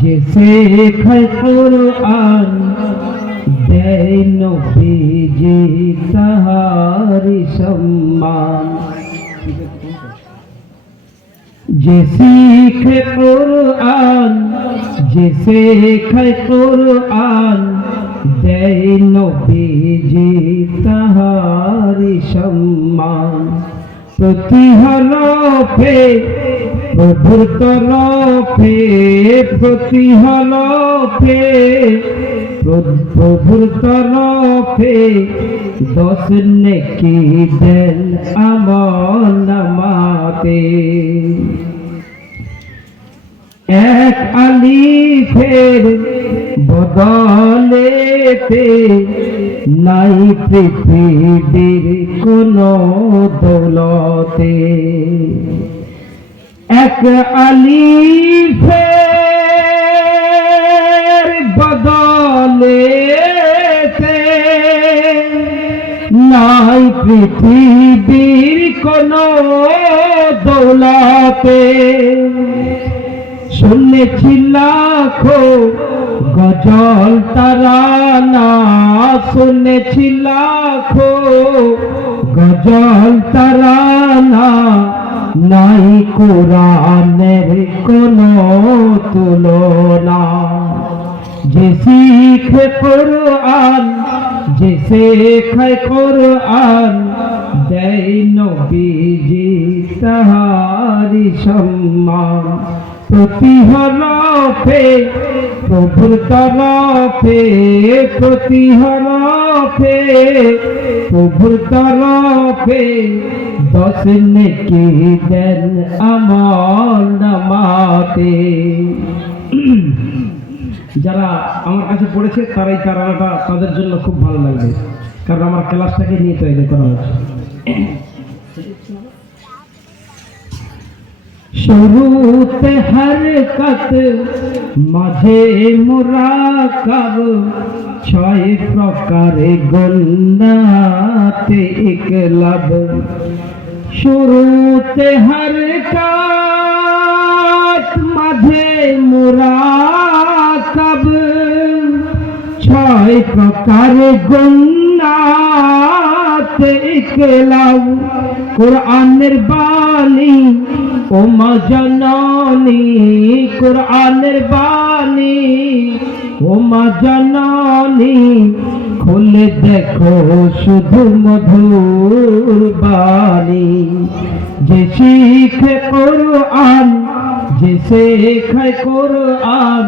जैसे कुरान देय नबीजी तहारी सम्मान जैसे कुरान देय नबीजी तहारी सम्मान प्रतिहलफे प्रभुर तरफे प्रतिहलफे प्रभुर तरफे 10 नेकी देन আমল নামাতে এক আলিফের বদলেতে নাই পৃথিবীর কোনো দৌলতে এক আলিফের বদলেতে নাই পৃথিবীর কোনো দৌলতে শুনেছি লাখো গজল তারানা শুনেছি লাখো গজল তারানা নাই কোরআনের কোনো তুলনা যে শিখে কোরআন যে শেখায় কোরআন দেয় নবীজি তাহারি সম্মান প্রতিহলফে প্রভুর তরফে প্রতিহলফে প্রভুর তরফে 10 নেকি দেন আমল নামাতে যারা আমার কাছে পড়েছে তারাই তারাটা তাদের জন্য খুব ভালো লাগবে, কারণ আমার ক্লাসটাকে নিয়ে তৈরি করা হচ্ছে। শুরুতে হরকত মাঝে মুরাকাব 6 প্রকারে গুন্নাতে ইকলাব শুরুতে হরকত মাঝে মুরাকাব 6 প্রকারে গুন্নাতে ইকলাব কুরআনের বাণী ও মা জননী কুরআনের বাণী ও মা জননী খুলে দেখো শুধু মধুর বাণী যে শিখে কোরআন যে শেখায় কোরআন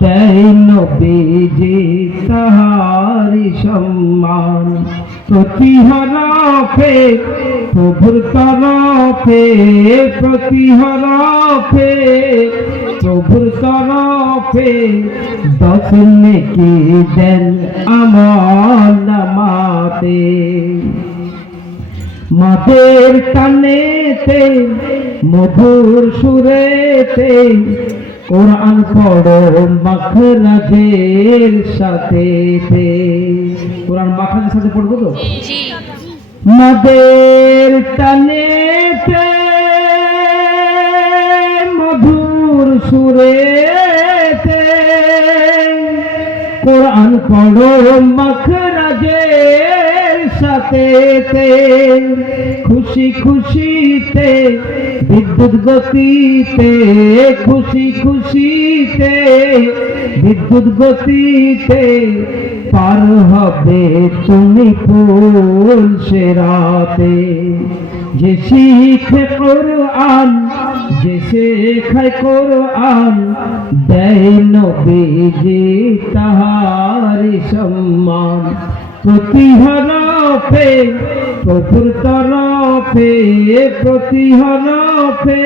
দেয় নবীজি তাহারি সম্মান প্রতিহলফে প্রভুর তরফে প্রতিহলফে প্রভুর তরফে 10 নেকি দেন আমল নামাতে মাদের টানেতে মধুর সুরেতে কোরআন পড়ো মাখরাজের সাথে কোরআন মাখরাজের সাথে পড়বো তো জি মাদের টানেতে মধুর সুরেতে কোরআন পড়ো মাখরাজের সাথে খুশি খুশিতে বিদ্যুৎ গতিতে খুশি খুশিতে বিদ্যুৎ গতিতে পার হবে তুমি ফুল সেরাতে যে শিখে কোরআন যে শেখায় কোরআন দেয় নবীজি তাহারি সম্মান প্রতিহলফে প্রভুর তরফে প্রতিহলফে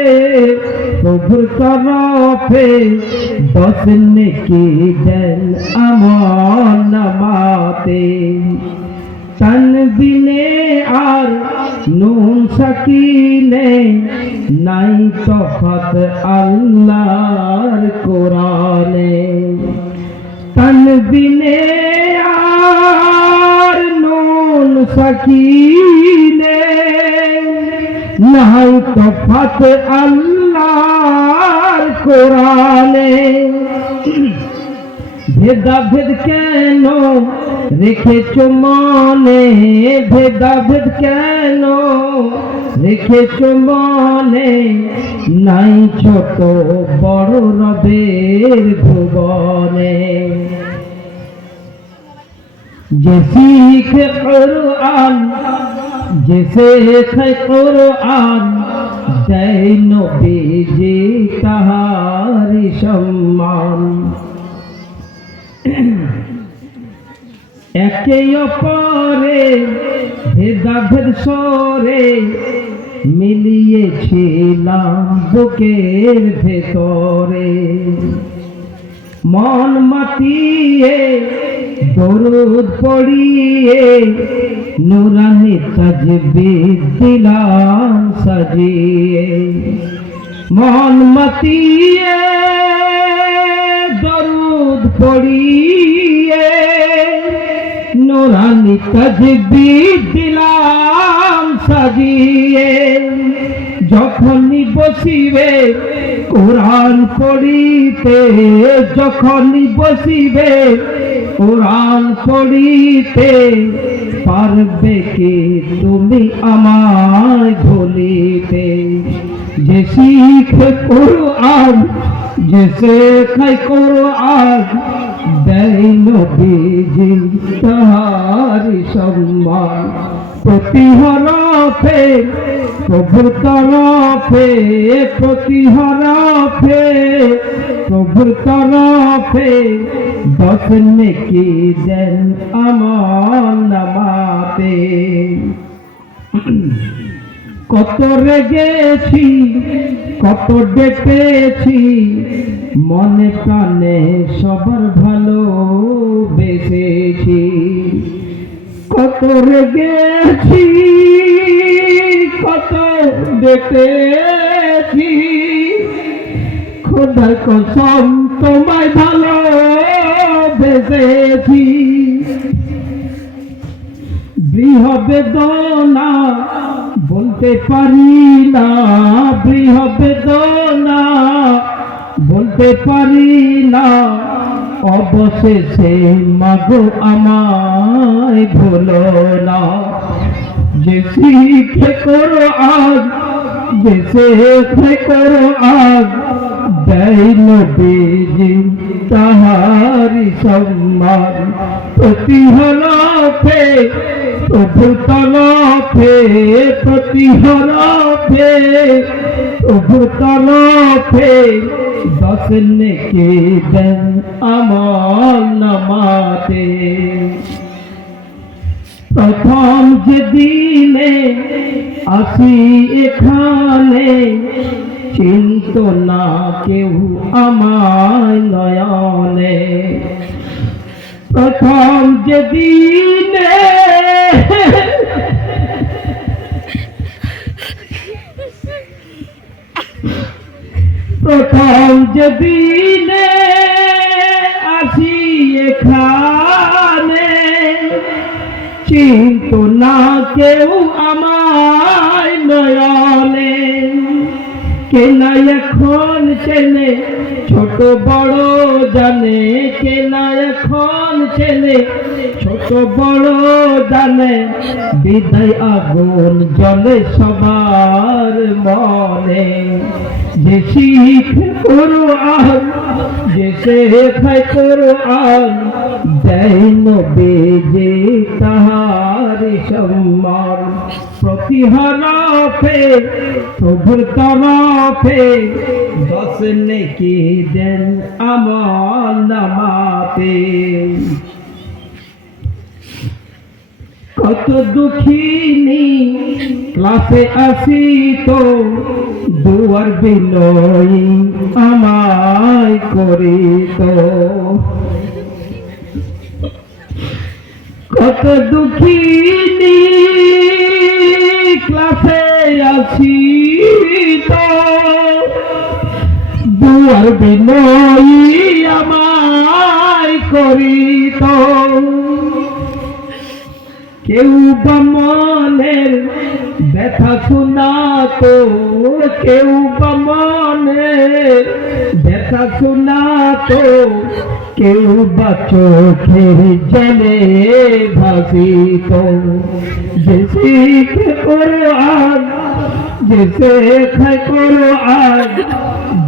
প্রভুর তরফে 10 নেকি দেন আমল নামাতে তানবিনে আর নুন সাকিনে নাই তফাত আল্লাহর কোরআনে তানবিনে আর নুন সাকিনে নাই তফাত আল্লাহর কোরআনে ভেদাভেদ কেন রেখেছ মনে, ভেদাভেদ কেন রেখেছ মনে, নাই ছোট বড় রবের ভুবনে। যে শিখে কোরআন, যে শেখে কোরআন, দেয় নবীজি তাহারি সম্মান। একে অপরে ভেদাভেদ সরে মিলিয়েছিলাম বুকের ভেতরে। মন মাতিয়ে দরুদ পড়িয়ে নুরানি তাজবীদ দিলাম সাজিয়ে। মন মাতিয়ে দরুদ পড়িয়ে নুরানি তাজবীদ দিলাম সাজিয়ে। যখনই বসিবে কোরআন পড়িতে, যখনই বসিবে কোরআন পড়িতে, পারবে কি তুমি আমায় ভুলিতে। যে শিখে কোরআন, যে শেখে কোরআন, দেয় নবীজি তাহারি সম্মান। প্রতি হরফে প্রভুর তরফে, প্রতি হরফে প্রভুর তরফে 10 নেকি দেন আমার নামাতে। কত রেগেছি, কত ডেকেছি, মনে প্রাণে সবার ভালো বেসেছি। কত রেগেছি, কত ডেকেছি, খোদার কসম তোমায় ভালো বেসেছি। বৃহবেদনা বলতে পারি না, বৃহবেদনা বলতে পারি না, অবশেষে মাগো আমায় ভুলো না। যে শিখে কোরআন, যে শেখে কোরআন, দেয় নবীজি তাহারি সম্মান। প্রতি হরফে প্রভুর তরফে, প্রতি হরফে প্রভুর তরফে 10 নেকি দেন আমার নামাতে। প্রথম যেদিনে আসি এখানে, চিন্ত না কেউ আমায় নয়নে। প্রথম যেদিনে, প্রথম যেদিনে আসি এখানে, চিন্ত না কেউ আমায় নয়নে। কে না এখন চেনে ছোট বড় জানে, কে না এখন চেনে ছোট বড় জানে, বিদায় আগুন জ্বলে সবার মনে। যে শিখে কোরআন, যে শেখে কোরআন, দেয় নবীজি তাহারি সম্মান। প্রতি হরফে প্রভুর তরফে 10 নেকি দেন আমার নামাতে। কত দুঃখিনী ক্লাসে আসি তো, দুয়ার বিনয়ী আমায় করিত। কত দুঃখিনী ক্লাসে আসি তো, দুয়ার বিনয়ী আমায় করিত। কেউ বা মনের ব্যথা শোনা তো কেউ বা মানে, ব্যথা শোনা তো কেউ বা চোখের জলে ভাসিত। যে শিখে কোরআন, যে শেখায় কোরআন,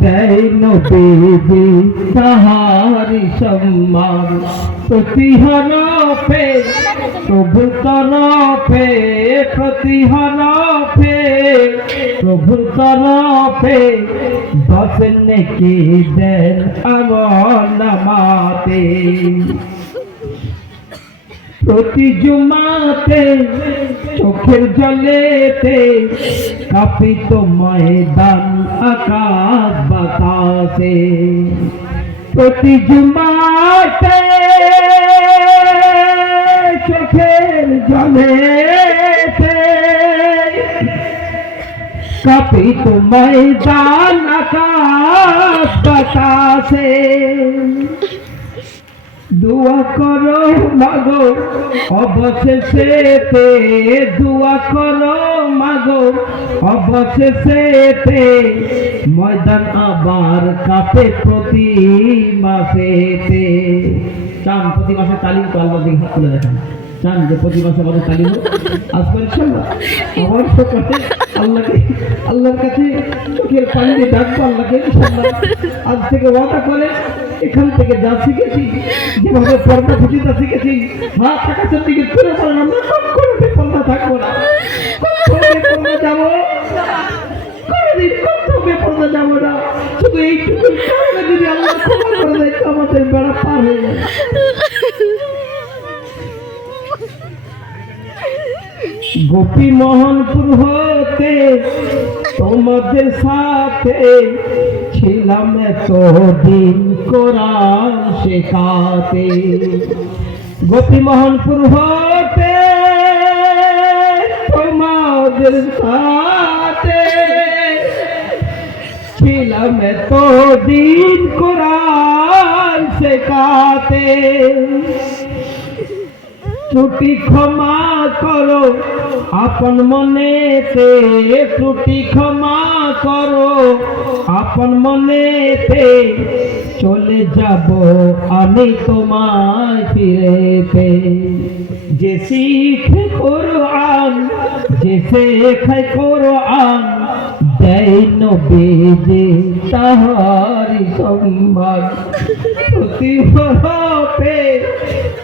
দেয় নবীজি তাহারি সম্মান। প্রতিহরফে প্রভুর তরফে, প্রতিহরফে প্রভুর তরফে 10 নেকি দেন আমল নামাতে। প্রতি জুমাতে চোখের জলেতে কাঁপিত ময়দান আকাশ বাতাসে। প্রতি জুমাতে চোখের জলেতে কাঁপিত ময়দান আকাশ বাতাসে। দুয়া করো মাগো অবশেষেতে, দুয়া করো মাগো অবশেষেতে, ময়দান আবার কাঁপে প্রতি মাসেতে। চান প্রতি মাসে তালিম তো আল্লাহ দিকে হাত তুলে দেখান, চান যে প্রতি মাসে আমাদের তালিম আসবে ইনশাআল্লাহ। আমার কাছে আল্লাহর কাছে চোখের পানি দিয়ে ডাকবো আল্লাহকে ইনশাআল্লাহ। আজ থেকে ওয়াদা করে এখান থেকে যা শিখেছি, যেভাবে পর্দা ফুটিতা শিখেছি, হাত আকাশের দিকে তুলে পড়েন, আমরা কখনো বেপর্দা থাকবো না, কখনো বেপর্দা যাবো, কোনোদিন কখনো বেপর্দা যাবো না। শুধু এইটুকু কারণে যদি আল্লাহ ক্ষমা করে দেয় তো আমাদের বেড়া পার হয়ে যায়। গোপী মোহনপুর হতে তোমাদের সাথে ছিলাম এতদিন কোরআন শেখাতে। গোপী মোহনপুর হতে তোমাদের সাথে ছিলাম এতদিন কোরআন শেখাতে। ত্রুটি ক্ষমা করো আপন মনেতে, ত্রুটি ক্ষমা করো আপন মনেতে, চলে যাব আমি তোমায় ফিরেতে। যে শিখে কোরআন, যে শেখায় কোরআন, দেয় নবীজি তাহারি সম্মান। প্রতিহরফে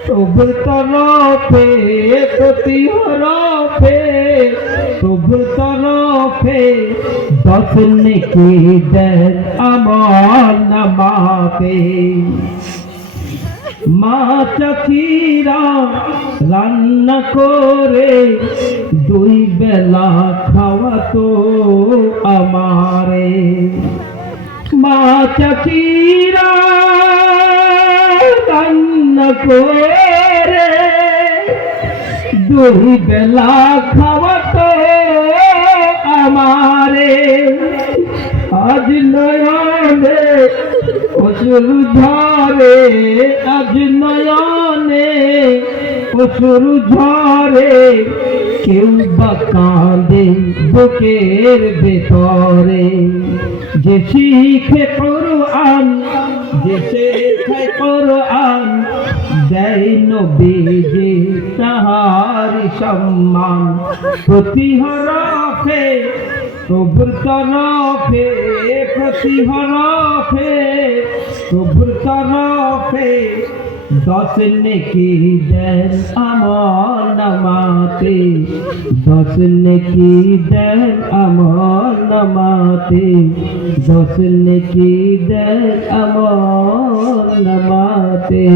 প্রভুর তরফে, প্রতিহরফে প্রভুর তরফে 10 নেকি দেন আমল নামাতে। মা চাচিরা রান্না করে 2 বেলা খাওয়াতো আমারে। মা চাচিরা রান্না করে 2 বেলা খাওয়াতো আমারে। আজ নয়নে অশ্রু ঝরে, আজ নয়নে অশ্রু ঝরে, কেউ বা কাঁদে বুকের ভেতরে। যে শিখে কোরআন, যে শেখায় কোরআন, দেয় নবীজি তাহারি সম্মান। প্রতিহরফে প্রভুর তরফে, প্রতিহরফে প্রভুর তরফে 10 নেকি দেন আমল নামাতে। 10 নেকি দেন আমল নামাতে, 10 নেকি দেন আমল নামাতে।